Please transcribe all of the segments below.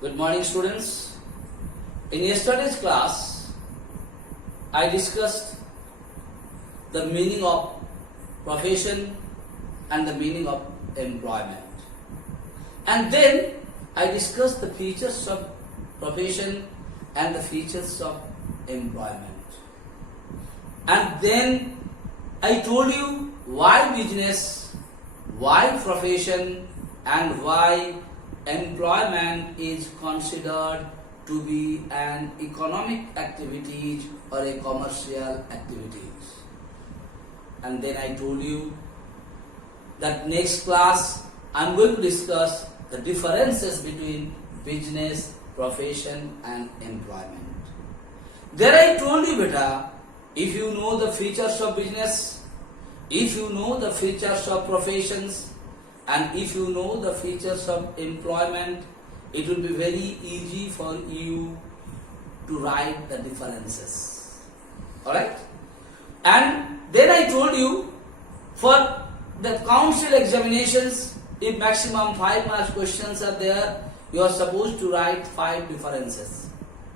Good morning, students. In yesterday's class, I discussed the meaning of profession and the meaning of employment. And then I discussed the features of profession and the features of employment. And then I told you why business, why profession, and why employment is considered to be an economic activity or a commercial activity. And then I told you that next class I am going to discuss the differences between business, profession and employment. There I told you, beta, if you know the features of business, if you know the features of professions, and if you know the features of employment, it will be very easy for you to write the differences. Alright? And then I told you, for the council examinations, if maximum 5 marks questions are there, you are supposed to write 5 differences.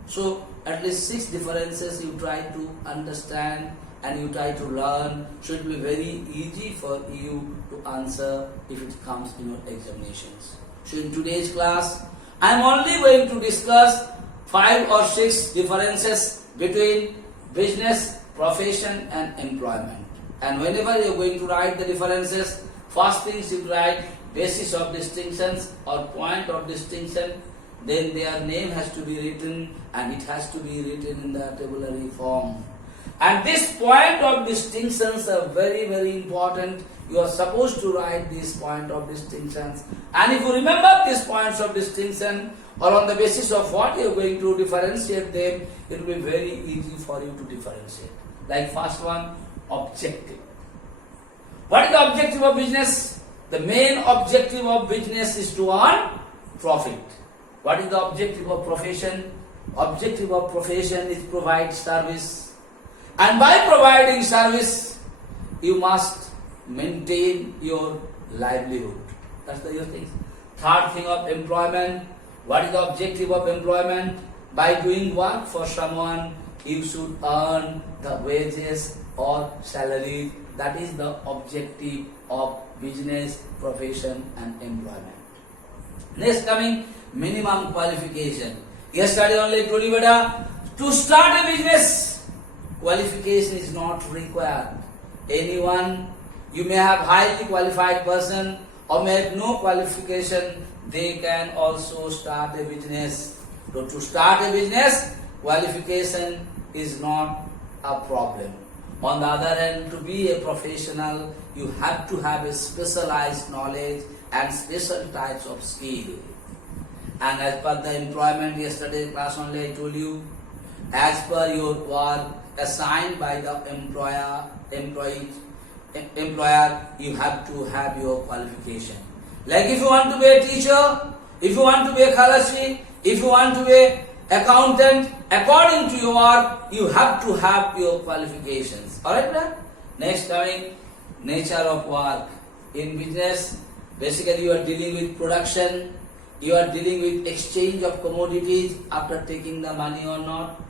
So at least 6 differences you try to understand and you try to learn, so it will be very easy for you to answer if it comes in your examinations. So in today's class, I am only going to discuss 5 or 6 differences between business, profession and employment. And whenever you are going to write the differences, first things you write basis of distinctions or point of distinction, then their name has to be written and it has to be written in the tabulary form. And this point of distinctions are very, very important. You are supposed to write these point of distinctions. And if you remember these points of distinction, or on the basis of what you are going to differentiate them, it will be very easy for you to differentiate. Like first one, objective. What is the objective of business? The main objective of business is to earn profit. What is the objective of profession? Objective of profession is provide service. And by providing service, you must maintain your livelihood. That's the other thing. Third thing of employment. What is the objective of employment? By doing work for someone, you should earn the wages or salary. That is the objective of business, profession and employment. Next coming, minimum qualification. Yesterday only told you, beta, to start a business, qualification is not required. Anyone, you may have highly qualified person or may have no qualification, they can also start a business. So to start a business, qualification is not a problem. On the other hand, to be a professional, you have to have a specialized knowledge and special types of skill. And as per the employment, yesterday class only I told you, as per your work assigned by the employer, you have to have your qualification. Like if you want to be a teacher, if you want to be a khalasi, if you want to be accountant, according to your work, you have to have your qualifications. Alright, brother? Next coming, nature of work. In business, basically you are dealing with production, you are dealing with exchange of commodities after taking the money or not.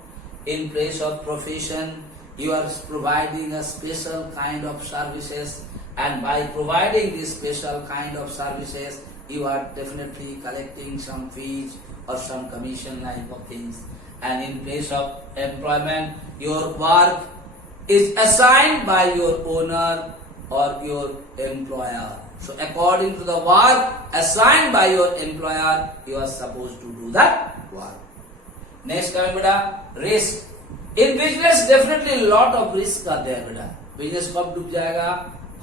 In place of profession, you are providing a special kind of services, and by providing this special kind of services, you are definitely collecting some fees or some commission like of things. And in place of employment, your work is assigned by your owner or your employer. So according to the work assigned by your employer, you are supposed to do that work. Next coming, beta, risk. In business, definitely lot of risks are there, beta. Business कब डूब जाएगा,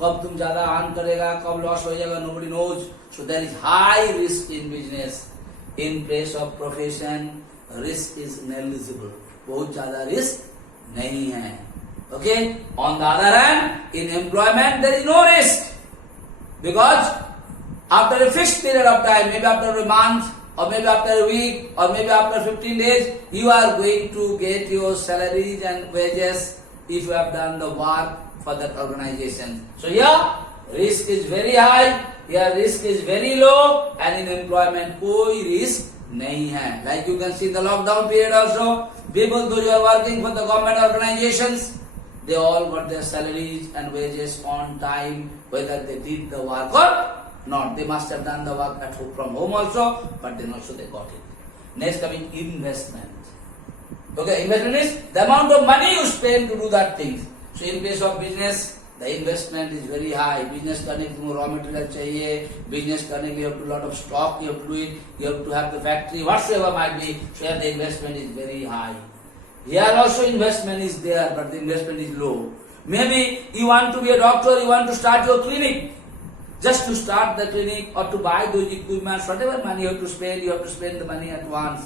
कब तुम ज़्यादा earn करेगा, कब loss हो जाएगा, nobody knows. So there is high risk in business. In place of profession, risk is negligible. बहुत ज़्यादा risk नहीं है. Okay. On the other hand, in employment there is no risk, because after a fixed period of time, maybe after a month, or maybe after a week, or maybe after 15 days, you are going to get your salaries and wages if you have done the work for that organization. So here, risk is very high, here risk is very low, and in employment कोई risk नहीं है. Like you can see in the lockdown period also, people those who are working for the government organizations, they all got their salaries and wages on time, whether they did the work or not. They must have done the work at home, from home also, but then also they got it. Next coming investment. Okay, investment is the amount of money you spend to do that thing. So in case of business, the investment is very high. Business करने के लिए raw material चाहिए. Business करने के लिए you have to lot of stock. You have to do it. You have to have the factory, whatsoever might be. So here the investment is very high. Here also investment is there, but the investment is low. Maybe you want to be a doctor. You want to start your clinic. Just to start the clinic or to buy those equipments, whatever money you have to spend the money at once.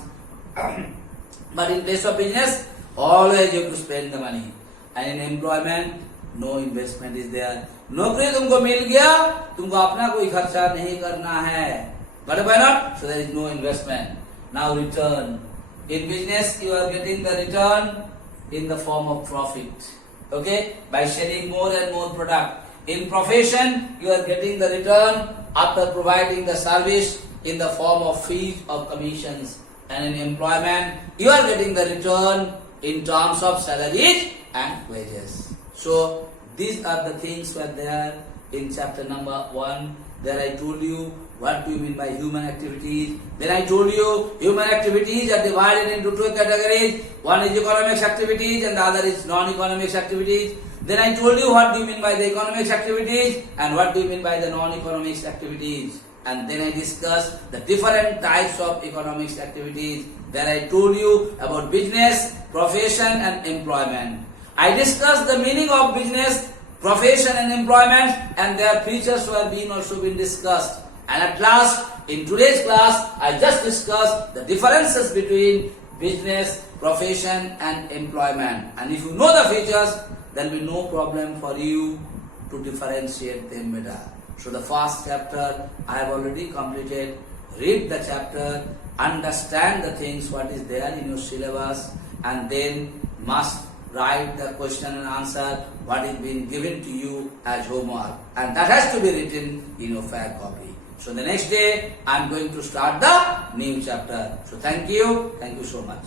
But in case of business, always you have to spend the money. And in employment, no investment is there. नौकरी तुमको मिल गया, तुमको अपना कोई खर्चा नहीं करना है. But why not? So there is no investment. Now return. In business, you are getting the return in the form of profit. Okay? By selling more and more product. In profession, you are getting the return after providing the service in the form of fees or commissions. And in employment, you are getting the return in terms of salaries and wages. So, these are the things were there in chapter number 1. There I told you what do you mean by human activities. Then I told you human activities are divided into two categories. One is economics activities and the other is non-economics activities. Then I told you what do you mean by the economics activities and what do you mean by the non-economics activities. And then I discussed the different types of economics activities. Then I told you about business, profession and employment. I discussed the meaning of business, profession and employment, and their features were being also been discussed. And at last, in today's class, I just discussed the differences between business, profession and employment. And if you know the features, there will be no problem for you to differentiate them better. So the first chapter I have already completed. Read the chapter, understand the things what is there in your syllabus, and then must write the question and answer what is being given to you as homework. And that has to be written in your fair copy. So the next day I am going to start the new chapter. So thank you so much.